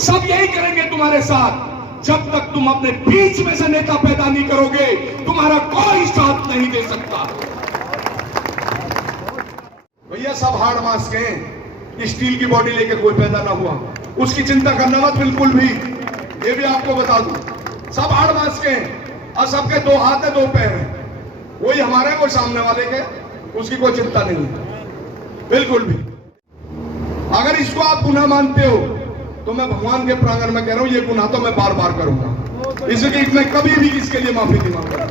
सब यही करेंगे तुम्हारे साथ। जब तक तुम अपने बीच में से नेता पैदा नहीं करोगे, तुम्हारा कोई साथ नहीं दे सकता। भैया सब हार्ड मास्क हैं, स्टील की बॉडी लेके कोई पैदा ना हुआ, उसकी चिंता करना मत बिल्कुल भी। ये भी आपको बता दूं, सब हार्ड मास्क हैं और सबके दो हाथ है, दो पैर हैं। वही हमारे वो सामने वाले के, उसकी कोई चिंता नहीं है बिल्कुल भी। अगर इसको आप गुनाह मानते हो तो मैं भगवान के प्रांगण में कह रहा हूं, ये गुनाह तो मैं बार बार करूंगा, इसलिए मैं कभी भी इसके लिए माफी नहीं मांगूंगा।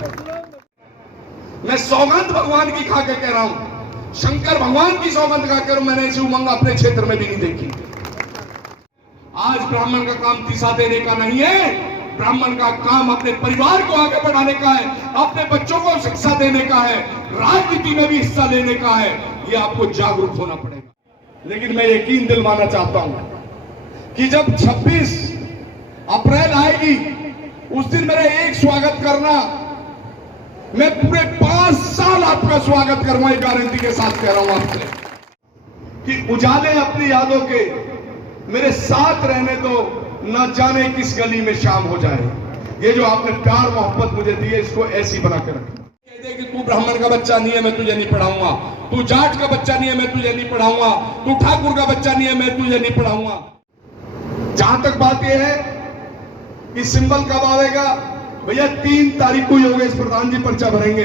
मैं सौगंध भगवान की खा के कह रहा हूं, शंकर भगवान की सौगंध खा कर मैंने ऐसी उमंग अपने क्षेत्र में भी नहीं देखी। आज ब्राह्मण का काम दिशा देने का नहीं है, ब्राह्मण का काम अपने परिवार को आगे बढ़ाने का है, अपने बच्चों को शिक्षा देने का है, राजनीति में भी हिस्सा लेने का है। ये आपको जागरूक होना पड़ेगा। लेकिन मैं यकीन दिलवाना चाहता हूं कि जब 26 अप्रैल आएगी, उस दिन मेरा एक स्वागत करना, मैं पूरे 5 साल आपका स्वागत करूंगा। गारंटी के साथ कह रहा हूं आपसे कि उजाले अपनी यादों के मेरे साथ रहने दो, न जाने किस गली में शाम हो जाए। ये जो आपने प्यार मोहब्बत मुझे दी है, इसको ऐसी बना के रखना। कह दे कि तू ब्राह्मण का बच्चा नहीं है, मैं तुझे नहीं पढ़ाऊंगा, तू जाट का बच्चा नहीं है, मैं तुझे नहीं पढ़ाऊंगा, तू ठाकुर का बच्चा नहीं है, मैं तुझे नहीं पढ़ाऊंगा। जहां तक बात यह है कि सिंबल कब आएगा, भैया 3 तारीख को योगेश प्रधान जी पर्चा भरेंगे।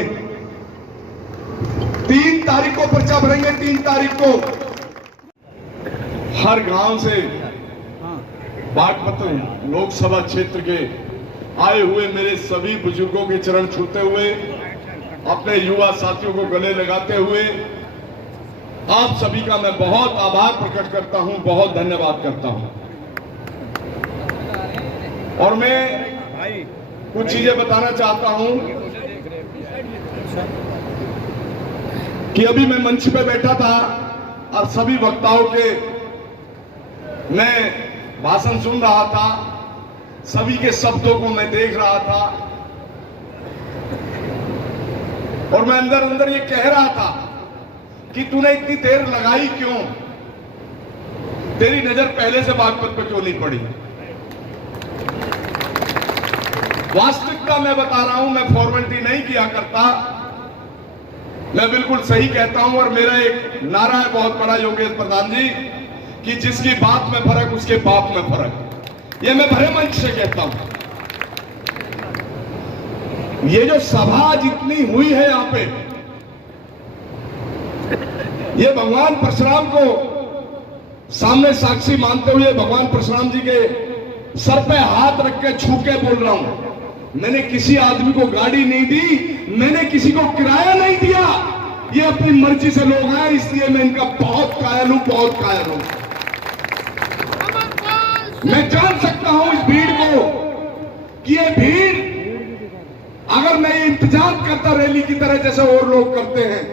3 तारीख को पर्चा भरेंगे। 3 तारीख को हर गांव से बागपत लोकसभा क्षेत्र के आए हुए मेरे सभी बुजुर्गों के चरण छूते हुए, अपने युवा साथियों को गले लगाते हुए आप सभी का मैं बहुत आभार प्रकट करता हूं, बहुत धन्यवाद करता हूं। और मैं कुछ चीजें बताना चाहता हूं कि अभी मैं मंच पे बैठा था और सभी वक्ताओं के मैं भाषण सुन रहा था, सभी के शब्दों को मैं देख रहा था और मैं अंदर अंदर ये कह रहा था कि तूने इतनी देर लगाई क्यों, तेरी नजर पहले से बागपत पर क्यों नहीं पड़ी। वास्तविकता मैं बता रहा हूं, मैं फॉर्मेलिटी नहीं किया करता, मैं बिल्कुल सही कहता हूं। और मेरा एक नारा है बहुत बड़ा योगेश प्रधान जी कि जिसकी बात में फर्क उसके बाप में फर्क, ये मैं भरे मंच से कहता हूं। ये जो सभा जितनी हुई है यहां पे, ये भगवान परशुराम को सामने साक्षी मानते हुए भगवान परशुराम जी के सर पे हाथ रख के छू के बोल रहा हूं, मैंने किसी आदमी को गाड़ी नहीं दी, मैंने किसी को किराया नहीं दिया, ये अपनी मर्जी से लोग हैं, इसलिए मैं इनका बहुत कायल हूं, बहुत कायल हूं। मैं जान सकता हूं इस भीड़ को कि ये भीड़ अगर मैं इंतजार करता रैली की तरह जैसे और लोग करते हैं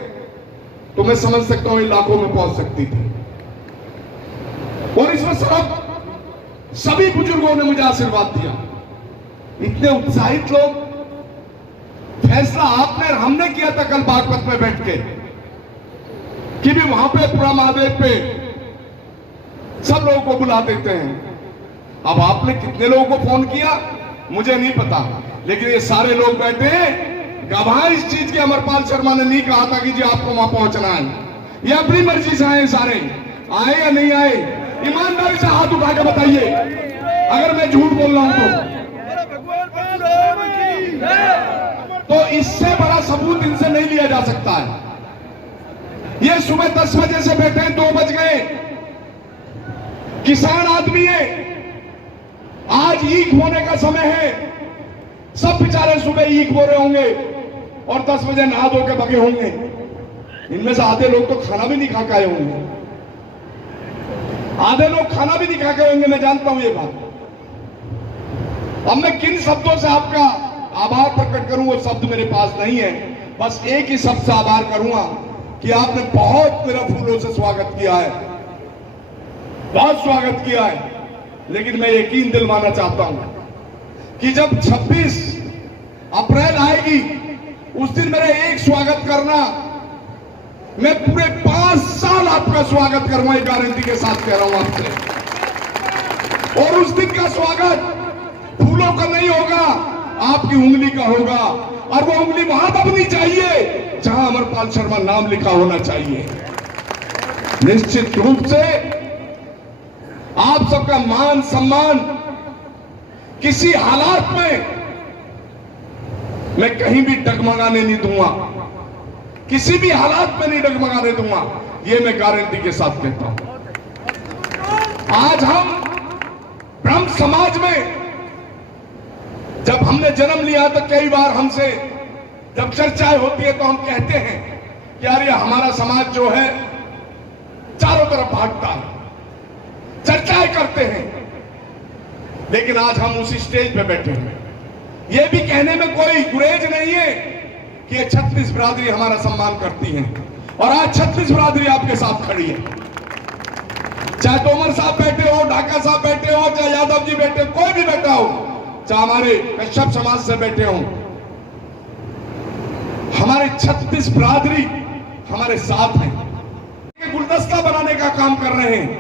तो मैं समझ सकता हूं इलाकों में पहुंच सकती थी। और इसमें सभी बुजुर्गों ने मुझे आशीर्वाद दिया, इतने उत्साहित लोग। फैसला आपने और हमने किया था कल बागपत में बैठ के कि भी वहां पे पुरा महादेव पे सब लोगों को बुला देते हैं। अब आपने कितने लोगों को फोन किया मुझे नहीं पता, लेकिन ये सारे लोग बैठे हैं गवाह इस चीज के। अमरपाल शर्मा ने नहीं कहा था कि जी आपको वहां पहुंचना है, ये अपनी मर्जी से आए, सारे आए या नहीं आए, ईमानदारी से हाथ उठा के बताइए अगर मैं झूठ बोल रहा हूं तो इससे बड़ा सबूत इनसे नहीं लिया जा सकता है। ये सुबह 10 बजे से बैठे हैं, 2 बज गए, किसान आदमी है, आज ईख बोने का समय है, सब बेचारे सुबह ईख बो रहे होंगे और 10 बजे नहा धो के भगे होंगे। इनमें से आधे लोग तो खाना भी नहीं खा के आए होंगे, आधे लोग खाना भी नहीं खा के होंगे, मैं जानता हूं ये बात। अब मैं किन शब्दों से आपका आभार प्रकट करूं वो शब्द मेरे पास नहीं है, बस एक ही शब्द से आभार करूंगा कि आपने बहुत मेरा फूलों से स्वागत किया है, बहुत स्वागत किया है। लेकिन मैं यकीन दिलवाना चाहता हूं कि जब 26 अप्रैल आएगी उस दिन मेरा एक स्वागत करना, मैं पूरे 5 साल आपका स्वागत करूंगा, गारंटी के साथ कह रहा हूं आपसे। और उस दिन का स्वागत फूलों का नहीं होगा, आपकी उंगली का होगा। और वो उंगली वहां दबनी चाहिए जहां अमरपाल शर्मा नाम लिखा होना चाहिए। निश्चित रूप से आप सबका मान सम्मान किसी हालात में मैं कहीं भी डगमगाने नहीं दूंगा, किसी भी हालात में नहीं डगमगाने दूंगा, ये मैं गारंटी के साथ कहता हूं। आज हम ब्रह्म समाज में जब हमने जन्म लिया तो कई बार हमसे जब चर्चाएं होती है तो हम कहते हैं कि यार ये हमारा समाज जो है चारों तरफ भागता है, चर्चाएं करते हैं। लेकिन आज हम उसी स्टेज पे बैठे हैं, ये भी कहने में कोई गुरेज नहीं है कि ये 36 बिरादरी हमारा सम्मान करती है। और आज 36 बिरादरी आपके साथ खड़ी है, चाहे तोमर साहब बैठे हो, ढाका साहब बैठे हो, चाहे यादव जी बैठे हो, कोई भी बैठा हो, चाहे हमारे कश्यप समाज से बैठे हो, हमारे 36 बिरादरी हमारे साथ हैं। गुलदस्ता बनाने का काम कर रहे हैं,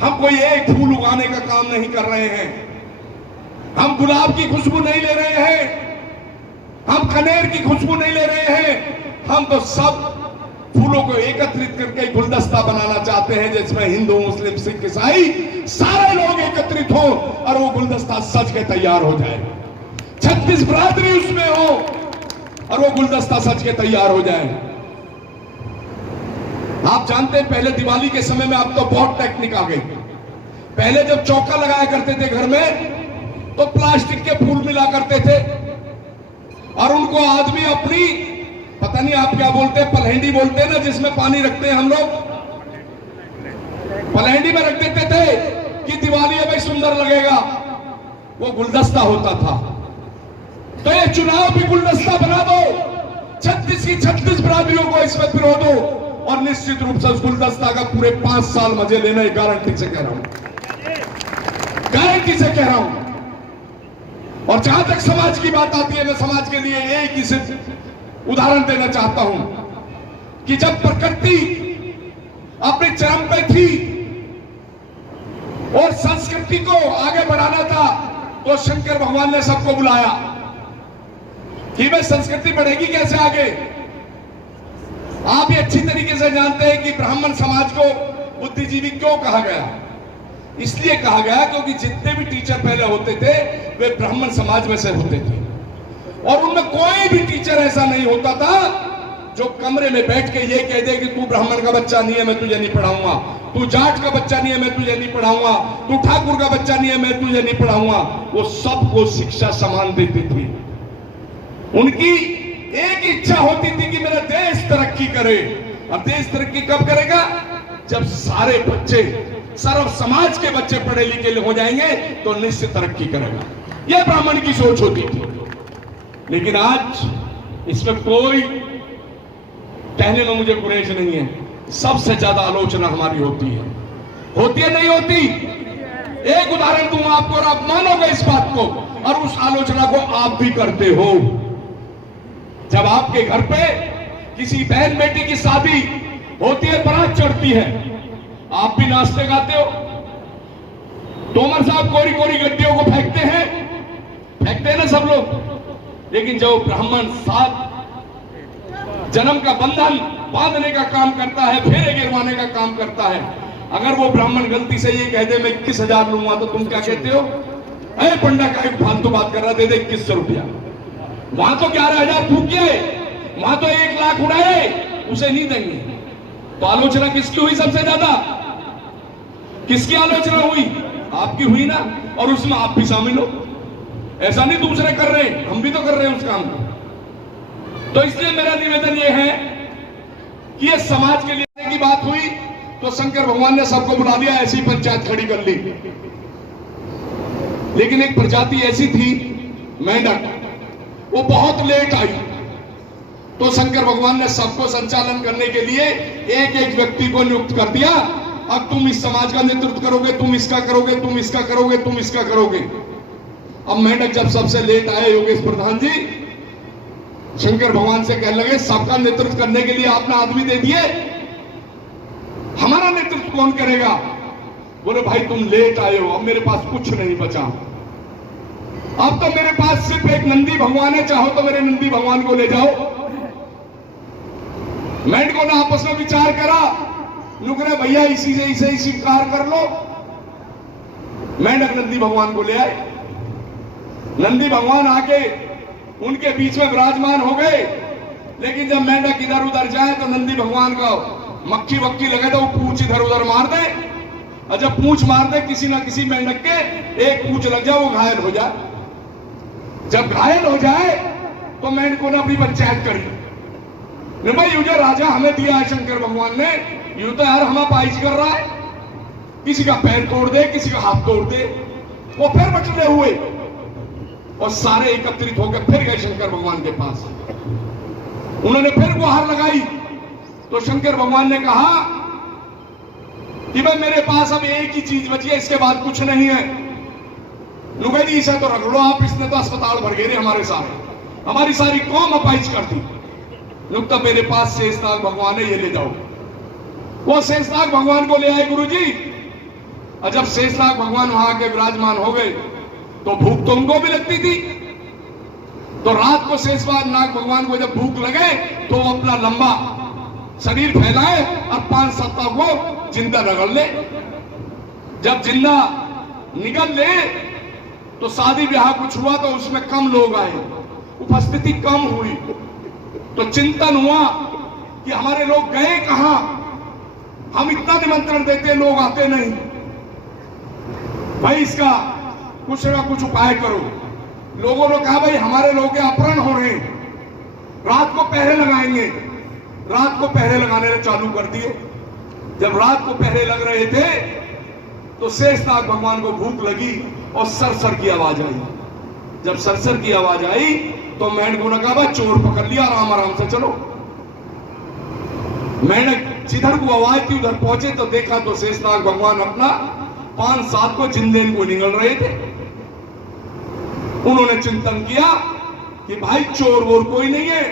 हम कोई एक फूल उगाने का काम नहीं कर रहे हैं, हम गुलाब की खुशबू नहीं ले रहे हैं, हम कनेर की खुशबू नहीं ले रहे हैं, हम तो सब फूलों को एकत्रित करके गुलदस्ता बनाना चाहते हैं जिसमें हिंदू, मुस्लिम, सिख, ईसाई सारे लोग एकत्रित हो और वो गुलदस्ता सज के तैयार हो जाए, 36 बिरादरी उसमें हो और वो गुलदस्ता सज के तैयार हो जाए। आप जानते हैं पहले दिवाली के समय में, अब तो बहुत टेक्निक आ गई। पहले जब चौका लगाया करते थे घर में तो प्लास्टिक के फूल मिला करते थे और उनको आदमी अपनी, पता नहीं आप क्या बोलते हैं, पलहेंडी बोलते हैं ना, जिसमें पानी रखते हैं हम लोग, पलहेंडी में रख देते थे कि दिवाली में सुंदर लगेगा, वो गुलदस्ता होता था। तो ये चुनाव भी गुलदस्ता बना दो, 36 की 36 बिरादरियों को इसमें पिरो दो और निश्चित रूप से उस गुलदस्ता का पूरे 5 साल मजे लेना, गारंटी से कह रहा हूं, गारंटी से कह रहा हूं। और जहां तक समाज की बात आती है, मैं समाज के लिए एक ही सिर्फ उदाहरण देना चाहता हूं कि जब प्रकृति अपने चरम पे थी और संस्कृति को आगे बढ़ाना था तो शंकर भगवान ने सबको बुलाया कि भाई संस्कृति बढ़ेगी कैसे आगे। आप ये अच्छी तरीके से जानते हैं कि ब्राह्मण समाज को बुद्धिजीवी क्यों कहा गया। इसलिए कहा गया क्योंकि जितने भी टीचर पहले होते थे वे ब्राह्मण समाज में से होते थे और उनमें कोई भी टीचर ऐसा नहीं होता था जो कमरे में बैठ के ये कह दे कि तू ब्राह्मण का बच्चा नहीं है, मैं तुझे नहीं पढ़ाऊंगा, तू जाट का बच्चा नहीं है, मैं तुझे नहीं पढ़ाऊंगा, तू ठाकुर का बच्चा नहीं है, मैं तुझे नहीं पढ़ाऊंगा। वो सबको शिक्षा समान देती थी। उनकी एक इच्छा होती थी कि मेरा देश तरक्की करे। और देश तरक्की कब करेगा? जब सारे बच्चे, सर्व समाज के बच्चे पढ़े लिखे हो जाएंगे तो निश्चित तरक्की करेगा। यह ब्राह्मण की सोच होती थी। लेकिन आज इसमें कोई कहने में मुझे गुरेज नहीं है, सबसे ज्यादा आलोचना हमारी होती है नहीं होती? एक उदाहरण दूंगा आपको और आप मानोगे इस बात को, और उस आलोचना को आप भी करते हो। जब आपके घर पे किसी बहन बेटी की शादी होती है, बारात चढ़ती है, आप भी नाचते गाते हो। तोमर साहब कोरी कोरी गड्डियों को फेंकते हैं ना सब लोग। लेकिन जो ब्राह्मण साथ जन्म का बंधन बांधने का काम करता है, फेरे गिरवाने का काम करता है, अगर वो ब्राह्मण गलती से ये कह दे मैं 21,000 लूंगा तो तुम क्या कहते हो? अरे पंडा का एक फालतू बात कर रहा, दे दे 2100 रुपया। वहां तो 11,000 फूके, वहां तो 1 लाख उड़ाए, उसे नहीं देंगे। तो आलोचना किसकी हुई सबसे ज्यादा? किसकी आलोचना हुई? आपकी हुई ना। और उसमें आप भी शामिल हो। ऐसा नहीं दूसरे कर रहे, हम भी तो कर रहे हैं उस काम को। तो इसलिए मेरा निवेदन यह है कि ये समाज के लिए की बात हुई तो शंकर भगवान ने सबको बुला दिया, ऐसी पंचायत खड़ी कर ली। लेकिन एक प्रजाति ऐसी थी मेंढक, वो बहुत लेट आई। तो शंकर भगवान ने सबको संचालन करने के लिए एक एक व्यक्ति को नियुक्त कर दिया। अब तुम इस समाज का नेतृत्व करोगे, तुम इसका करोगे, तुम इसका करोगे, तुम इसका करोगे। अब मेंढक जब सबसे लेट आए योगेश प्रधान जी, शंकर भगवान से कहने लगे सबका नेतृत्व करने के लिए आपने आदमी दे दिए, हमारा नेतृत्व कौन करेगा? बोले भाई तुम लेट आए हो, अब मेरे पास कुछ नहीं बचा, अब तो मेरे पास सिर्फ एक नंदी भगवान है, चाहो तो मेरे नंदी भगवान को ले जाओ। मेंढकों ने आपस में विचार करा, नुकरे भैया इसी से इसे स्वीकार कर लो। मेंढक नंदी भगवान को ले आए। नंदी भगवान आके उनके बीच में विराजमान हो गए, लेकिन जब मेंढक इधर उधर जाए तो नंदी भगवान का मक्खी वक्की लगे तो वो पूंछ इधर उधर मार दे, और जब पूंछ मार दे किसी ना किसी मेंढक के एक पूंछ लग जाए, वो घायल हो जाए। जब घायल हो जाए तो मेंढकों ने अपनी पंचायत करी, भाई ये जो राजा हमें दिया है शंकर भगवान ने, यूं तो यार हमें पाइज कर रहा है, किसी का पैर तोड़ दे, किसी का हाथ तोड़ दे। वो फिर बटले हुए और सारे एकत्रित होकर फिर गए शंकर भगवान के पास। उन्होंने फिर गुहार लगाई तो शंकर भगवान ने कहा कि भाई मेरे पास अब एक ही चीज बची है, इसके बाद कुछ नहीं है। नुकैदी इसे तो रख लो आप, इसने तो अस्पताल भर गए हमारे सारे, हमारी सारी कौम अपाइज कर दी। नुकता मेरे पास शेषनाग भगवान है, ये ले जाओ। वो शेषनाग भगवान को ले आए गुरुजी, और जब शेषनाग भगवान वहां के विराजमान हो गए तो भूख तो उनको भी लगती थी। तो रात को शेषनाग भगवान को जब भूख लगे तो वो अपना लंबा शरीर फैलाए और 5 सप्ताह को जिंदा रगड़ ले। जब जिंदा निकल ले तो शादी ब्याह कुछ हुआ तो उसमें कम लोग आए, उपस्थिति कम हुई, तो चिंतन हुआ कि हमारे लोग गए कहां, हम इतना निमंत्रण देते लोग आते नहीं, भाई इसका कुछ ना कुछ उपाय करो। लोगों ने कहा भाई हमारे लोग के अपहरण हो रहे हैं, रात को पहरे लगाएंगे। रात को पहरे लगाने चालू कर दिए। जब रात को पहरे लग रहे थे तो शेषनाग भगवान को भूख लगी और सरसर की आवाज आई। जब सरसर की आवाज आई तो मेंढकों ने कहा भाई चोर पकड़ लिया, आराम आराम से चलो। मेंढक जिधर को आवाज थी उधर पहुंचे तो देखा तो शेषनाग भगवान अपना 5-7 को जिंदे को निगल रहे थे। उन्होंने चिंतन किया कि भाई चोर वोर कोई नहीं है,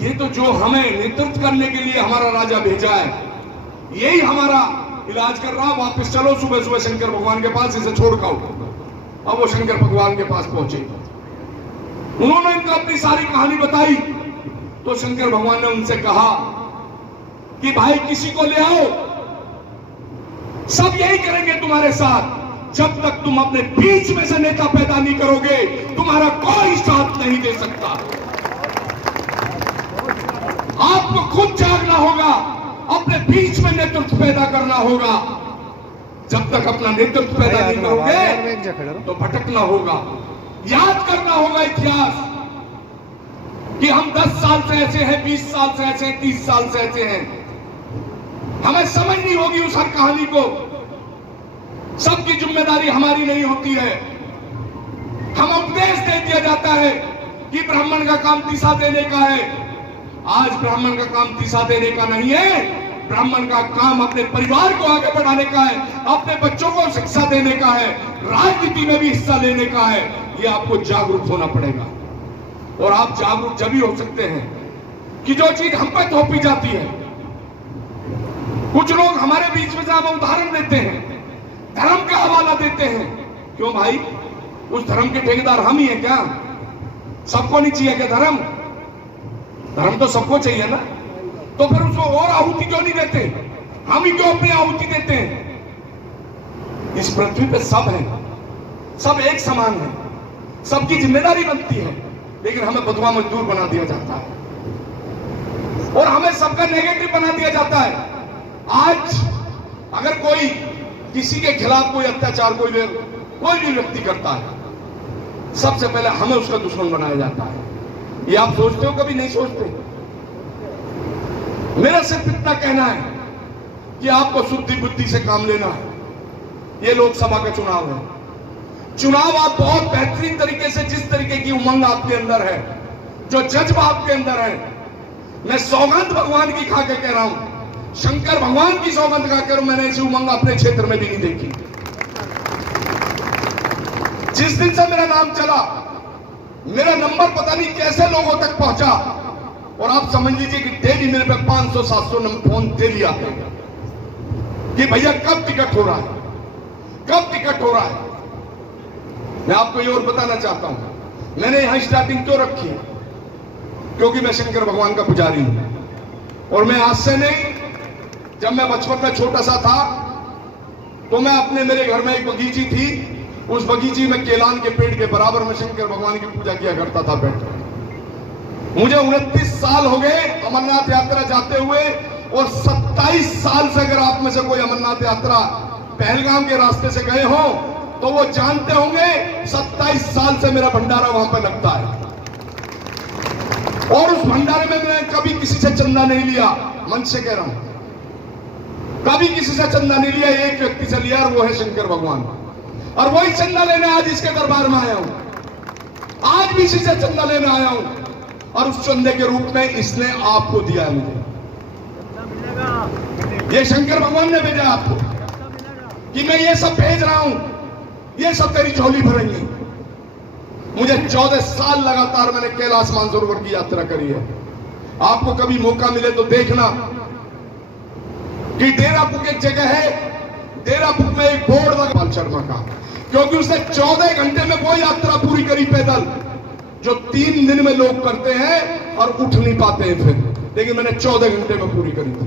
ये तो जो हमें नेतृत्व करने के लिए हमारा राजा भेजा है, यही हमारा इलाज कर रहा, वापस चलो सुबह सुबह शंकर भगवान के पास, इसे छोड़ कर। अब वो शंकर भगवान के पास पहुंचे, उन्होंने इनको अपनी सारी कहानी बताई तो शंकर भगवान ने उनसे कहा कि भाई किसी को ले आओ, सब यही करेंगे तुम्हारे साथ, जब तक तुम अपने बीच में से नेता पैदा नहीं करोगे तुम्हारा कोई साथ नहीं दे सकता। आपको खुद जागना होगा, अपने बीच में नेतृत्व पैदा करना होगा। जब तक अपना नेतृत्व पैदा नहीं करोगे तो भटकना होगा। याद करना होगा इतिहास कि हम 10 साल से ऐसे हैं, 20 साल से ऐसे हैं, 30 साल से ऐसे हैं। हमें समझ नहीं होगी उस हर कहानी को। सबकी जिम्मेदारी हमारी नहीं होती है। हम उपदेश दे दिया जाता है कि ब्राह्मण का काम दिशा देने का है। आज ब्राह्मण का काम दिशा देने का नहीं है, ब्राह्मण का काम अपने परिवार को आगे बढ़ाने का है, अपने बच्चों को शिक्षा देने का है, राजनीति में भी हिस्सा लेने का है। ये आपको जागरूक होना पड़ेगा। और आप जागरूक जब ही हो सकते हैं कि जो चीज हम पर थोपी जाती है। कुछ लोग हमारे बीच में हम उदाहरण देते हैं, धर्म का हवाला देते हैं। क्यों भाई, उस धर्म के ठेकेदार हम ही हैं क्या? सबको नहीं चाहिए क्या धर्म? धर्म तो सबको चाहिए ना, तो फिर उसको और आहुति क्यों नहीं देते? हम ही क्यों अपनी आहुति देते हैं? इस पृथ्वी पे सब है, सब एक समान है, सबकी जिम्मेदारी बनती है, लेकिन हमें बदवा मजदूर बना दिया जाता है और हमें सबका नेगेटिव बना दिया जाता है। आज अगर कोई किसी के खिलाफ कोई अत्याचार कोई भी व्यक्ति करता है, सबसे पहले हमें उसका दुश्मन बनाया जाता है। ये आप सोचते हो? कभी नहीं सोचते। मेरा सिर्फ इतना कहना है कि आपको शुद्धि बुद्धि से काम लेना है। ये लोकसभा का चुनाव है। चुनाव आप बहुत बेहतरीन तरीके से, जिस तरीके की उमंग आपके अंदर है, जो जज्बा आपके अंदर है, मैं सौगंध भगवान की खा के कह रहा हूं, शंकर भगवान की सौगंध खा कर मैंने ऐसी उमंग अपने क्षेत्र में भी नहीं देखी। जिस दिन से मेरा नाम चला, मेरा नंबर पता नहीं कैसे लोगों तक पहुंचा, और आप समझ लीजिए कि डेली मेरे पे 500-700 फोन डेली आते हैं कि भैया कब टिकट हो रहा है, कब टिकट हो रहा है? मैं आपको ये और बताना चाहता हूं, मैंने यहां स्टार्टिंग क्यों रखी? क्योंकि मैं शंकर भगवान का पुजारी हूं। और मैं आज से नहीं, जब मैं बचपन में छोटा सा था तो मैं अपने, मेरे घर में एक बगीची थी, उस बगीची में केलान के पेड़ के बराबर में शंकर भगवान की पूजा किया करता था बैठकर। मुझे 29 साल हो गए अमरनाथ यात्रा जाते हुए, और 27 साल से अगर आप में से कोई अमरनाथ यात्रा पहलगाम के रास्ते से गए हो तो वो जानते होंगे 27 साल से मेरा भंडारा वहां पर लगता है। और उस भंडारे में मैंने कभी किसी से चंदा नहीं लिया, मन से कह रहा हूं, कभी किसी से चंदा नहीं लिया। एक व्यक्ति से लिया और वो है शंकर भगवान। और वही चंदा लेने आज इसके दरबार में आया हूं। आज भी इसी से चंदा लेने आया हूं, और उस चंदे के रूप में इसने आपको दिया है मुझे। ये शंकर भगवान ने भेजा आपको कि मैं ये सब भेज रहा हूं, ये सब तेरी झोली भरेंगी। मुझे 14 साल लगातार मैंने कैलाश मानसरोवर की यात्रा करी है। आपको कभी मौका मिले तो देखना कि डेरापुक एक जगह है, डेरापुक में एक बोर्ड लगा पाल शर्मा का, क्योंकि उसने 14 घंटे में वो यात्रा पूरी करी पैदल जो 3 दिन में लोग करते हैं और उठ नहीं पाते हैं फिर, लेकिन मैंने 14 घंटे में पूरी करी थी।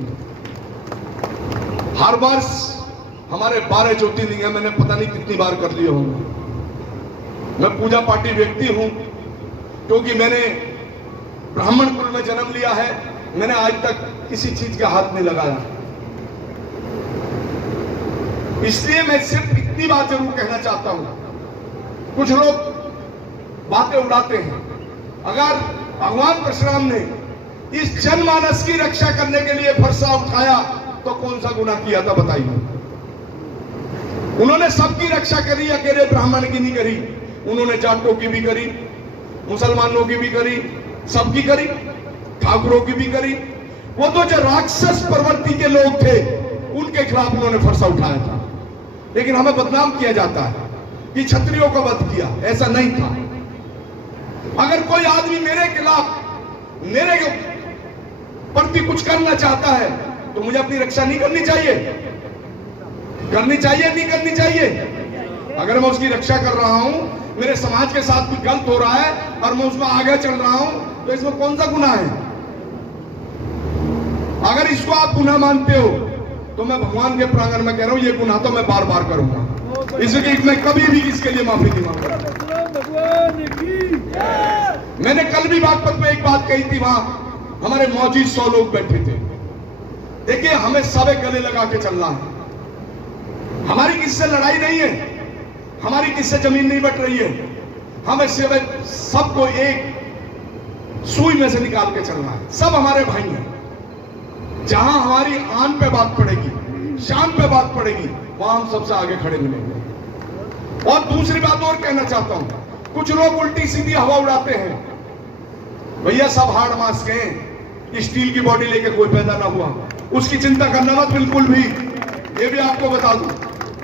हर वर्ष हमारे 12 ज्योतिर्लिंग है, मैंने पता नहीं कितनी बार कर लिए होंगे। मैं पूजा पाठी व्यक्ति हूं, क्योंकि मैंने ब्राह्मण कुल में जन्म लिया है। मैंने आज तक किसी चीज का हाथ नहीं लगाया। इसलिए मैं सिर्फ इतनी बात जरूर कहना चाहता हूं, कुछ लोग बातें उड़ाते हैं। अगर भगवान परशुराम ने इस जनमानस की रक्षा करने के लिए फरसा उठाया तो कौन सा गुनाह किया था बताइए? उन्होंने सबकी रक्षा करी, अकेले ब्राह्मण की नहीं करी। उन्होंने जाटों की भी करी, मुसलमानों की भी करी, सबकी करी, ठाकुरों की भी करी। वो तो जो राक्षस प्रवृत्ति के लोग थे उनके खिलाफ उन्होंने फरसा उठाया था। लेकिन हमें बदनाम किया जाता है कि क्षत्रियों का वध किया, ऐसा नहीं था। अगर कोई आदमी मेरे खिलाफ, मेरे प्रति कुछ करना चाहता है तो मुझे अपनी रक्षा नहीं करनी चाहिए? करनी चाहिए, नहीं करनी चाहिए? अगर मैं उसकी रक्षा कर रहा हूं, मेरे समाज के साथ भी गलत हो रहा है और मैं उसमें आगे चल रहा हूं, तो इसमें कौन सा गुनाह है? अगर इसको आप गुनाह मानते हो तो मैं भगवान के प्रांगण में कह रहा हूं, ये गुनाह तो मैं बार बार करूंगा, इसलिए मैं कभी भी इसके लिए माफी नहीं मांगूंगा। मैंने कल भी बागपत में एक बात कही थी, वहां हमारे मौजूद 100 लोग बैठे थे। देखिए, हमें सबे गले लगा के चलना है। हमारी किसी से लड़ाई नहीं है, हमारी किसी से जमीन नहीं बट रही है। हमें सबको एक सुई में से निकाल के चलना है। सब हमारे भाई हैं। जहां हमारी आन पे बात पड़ेगी, शान पे बात पड़ेगी, वहां हम सबसे आगे खड़े मिलेंगे। और दूसरी बात और कहना चाहता हूं, कुछ लोग उल्टी सीधी हवा उड़ाते हैं। भैया, सब हाड़ मास के, स्टील की बॉडी लेके कोई पैदा ना हुआ, उसकी चिंता करना मत बिल्कुल भी। ये भी आपको बता दूं,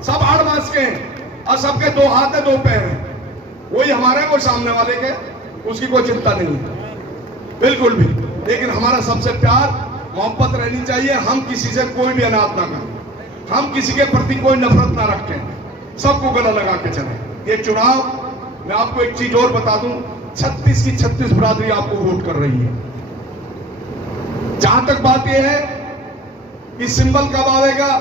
सब हाड़ मास के हैं और सबके 2 हाथ है 2 पैर हैं। वही हमारे, वो सामने वाले के, उसकी कोई चिंता नहीं है बिल्कुल भी। लेकिन हमारा सबसे प्यार मोहब्बत रहनी चाहिए। हम किसी से कोई भी अनाथ ना करें, हम किसी के प्रति कोई नफरत ना रखें, सबको गला लगा के चलें। ये चुनाव, मैं आपको एक चीज और बता दूं, 36 की 36 बिरादरी आपको वोट कर रही है। जहां तक बात यह है कि सिंबल कब आएगा,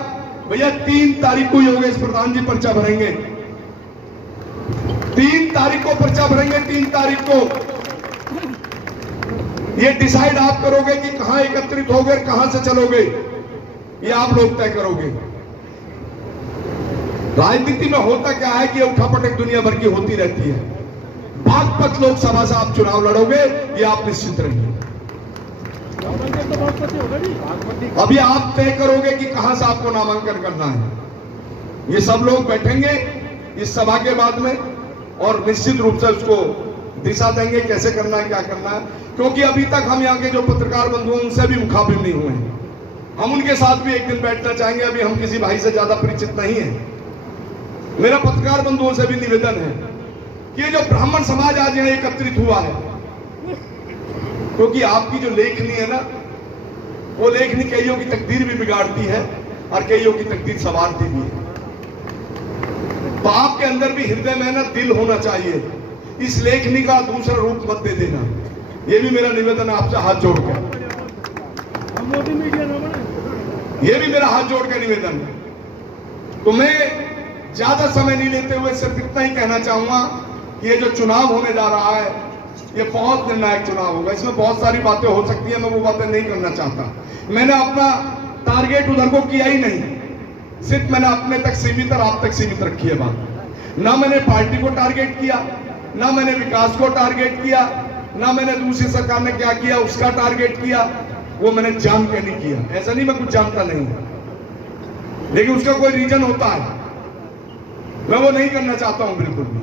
भैया 3 तारीख को योगेश प्रधान जी पर्चा भरेंगे। 3 तारीख को पर्चा भरेंगे। 3 तारीख को ये डिसाइड आप करोगे कि कहां एकत्रित होगे, कहां से चलोगे, ये आप लोग तय करोगे। राजनीति में होता क्या है कि उठापटक दुनिया भर की होती रहती है। बागपत लोकसभा से आप चुनाव लड़ोगे, ये आप निश्चित रहिए। अभी आप तय करोगे कि कहां से आपको नामांकन करना है। ये सब लोग बैठेंगे इस सभा के बाद में और निश्चित रूप से उसको दिशा देंगे, कैसे करना है, क्या करना है। क्योंकि अभी तक हम यहाँ के जो पत्रकार बंधु हैं उनसे भी मुखाबिब नहीं हुए हैं। हम उनके साथ भी एक दिन बैठना चाहेंगे। अभी हम किसी भाई से ज्यादा परिचित नहीं है। मेरा पत्रकार बंधुओं से भी निवेदन है कि ये जो ब्राह्मण समाज आज यहाँ एकत्रित हुआ है, क्योंकि आपकी जो लेखनी है ना, वो लेखनी कईयों की तकदीर भी बिगाड़ती है और कईयों की तकदीर संवारती भी है। तो आपके अंदर भी हृदय में ना दिल होना चाहिए। इस लेखनी का दूसरा रूप मत दे देना, ये भी मेरा निवेदन है आपसे हाथ जोड़ कर, ये भी मेरा हाथ जोड़ कर निवेदन है। तो मैं ज्यादा समय नहीं लेते हुए सिर्फ इतना ही कहना चाहूंगा कि ये जो चुनाव होने जा रहा है ये बहुत निर्णायक चुनाव होगा। इसमें बहुत सारी बातें हो सकती है, मैं वो बातें नहीं करना चाहता। मैंने अपना टारगेट उधर को किया ही नहीं, सिर्फ मैंने अपने तक सीमित और आप तक सीमित रखी है बात। ना मैंने पार्टी को टारगेट किया, ना मैंने विकास को टारगेट किया, ना मैंने दूसरी सरकार ने क्या किया उसका टारगेट किया। वो मैंने जान के नहीं किया, ऐसा नहीं मैं कुछ जानता नहीं, लेकिन उसका कोई रीजन होता है, मैं वो नहीं करना चाहता हूं बिल्कुल भी।